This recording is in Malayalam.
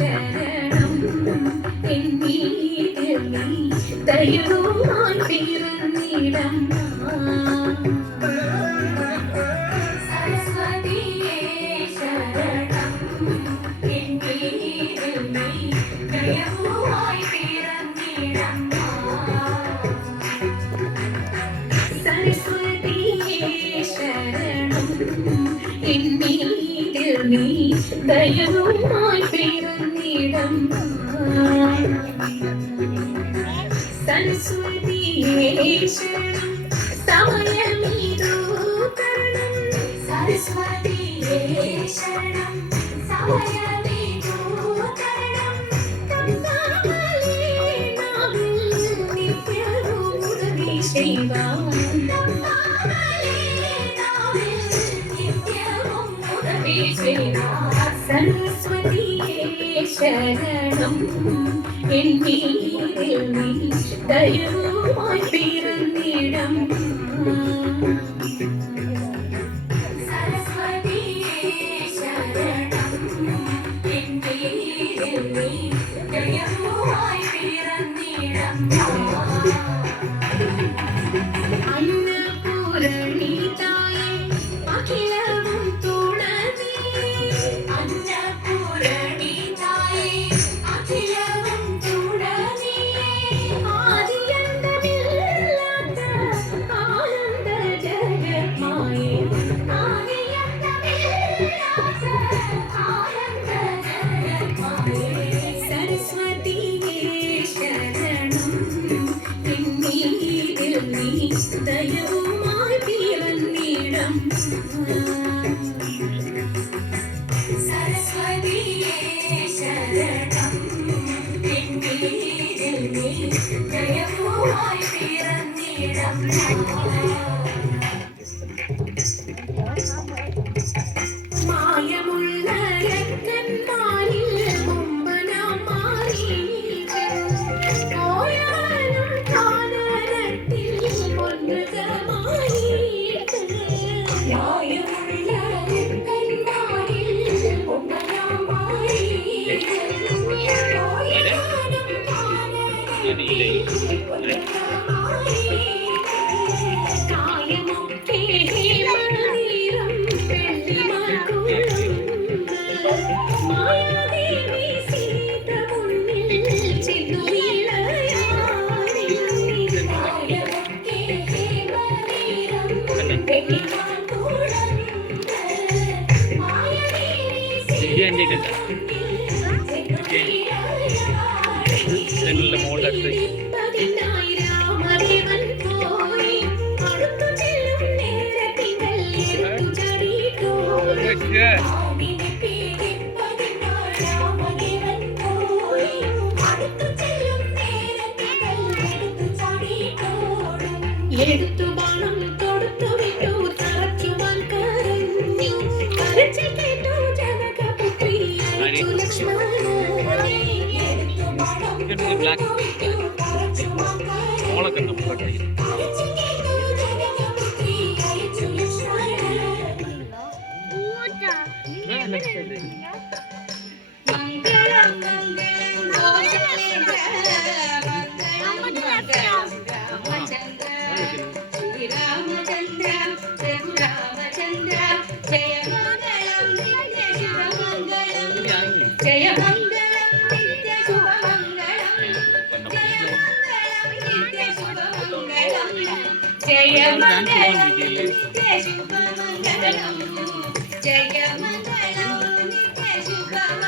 ശരണം എന്നീതിൽ നീ ദൈവമായി പിറന്നിടം സരസ്വതിയേ ശരണം എന്നീതിൽ നീ ദൈവമായി പിറന്നിടം സരസ്വതിയേ ശരണം എന്നീതിൽ നീ ദൈവമായി പിറന്നിടം സരസ്വതിയേ ശരണം സമയമിതു തരണം സരസ്വതിയേ ശരണം സമയമിതു തരണം തമ്പാലേ നാവിൽ നിത്യവും ഉദവി ചെയ്വാം തമ്പാലേ നാവിൽ നിത്യവും ഉദവി ചെയ്വാം സരസ്വതിയേ ശരണം എന്നീതിൽ നീ ദൈവമായി പിറന്നിടം സരസ്വതിയേ ശരണം എന്നീതിൽ നീ ദൈവമായി പിറന്നിടം അന്നപൂരണിതായേ അഖിലവും തുണനീ അന്നപൂരണിതായേ അഖിലവും തുണനീ ആദിയന്തമില്ലാത്ത ആനന്ദ ജഗന്മായേ ആദിയന്തമില്ലാത്ത ആനന്ദ ജഗന്മായേ സരസ്വതിയേ ശരണം എന്നീതിൽ നീ ദൈവമായി പിറന്നിടം സരസ്വതിയേ ശരണം എന്നീതിൽ നീ ദൈവമായി പിറന്നിടം മായമുള്ള രക്തന്മാരിൽ മുമ്പനാം മാറിയില്ല പോയാലും കാനനത്തിൽ പൊന്നുകമായിട്ട് മായമുള്ള രക്തന്മാരിൽ മുമ്പനാം മാറിയില്ല പോയാലും കാനനത്തിൽ പൊന്നുകമായിട്ട് കായമൊക്കെ മണീരം വെള്ളിമാർക്കുള്ളുണ്ട് മായാദേവി സീത മുന്നിൽ ചെന്നു വീണയാടി കായമൊക്കെ മണീരം വെള്ളിമാർക്കുള്ളുണ്ട് മായാദേവി സീത മുന്നിൽ ചെന്നു വീണയാടി പതിനായിരാമദേവൻ പോയി അടുത്തു ചെല്ലും നേരത്തിങ്കൽ എടുത്തു ചാടിയിട്ടോടി ആടിനെ പേടി പതിനായിരാമദേവൻ പോയി അടുത്തു ചെല്ലും നേരത്തിങ്കൽ എടുത്തു ചാടിയിട്ടോടും എടുത്തു ബാണം തൊടുത്തു വിട്ടു തറച്ചുവാൻ കരഞ്ഞു കരച്ചിൽ കേട്ടു ജനകപുത്രി അയച്ചു ലക്ഷ്മണനെ എടുത്തു ബാണം തൊടുത്തു വിട്ടു തറച്ചുവാൻ കരഞ്ഞു കരച്ചിൽ കേട്ടു ജനകപുത്രി അയച്ചു ലക്ഷ്മണനെ മംഗളം മംഗളം ഗോവിന്ദ മംഗളം രാമചന്ദ്ര ശ്രീരാമചന്ദ്ര രഘുരാമചന്ദ്ര ജയ മംഗളം നിത്യ ശുഭമംഗളം ജയ മംഗളം നിത്യ ശുഭമംഗളം ജയ മംഗളം നിത്യ ശുഭമംഗളം ജയ മംഗളം നിത്യ ശുഭമംഗളം ജയ മംഗളം നിത്യ ശുഭമംഗളം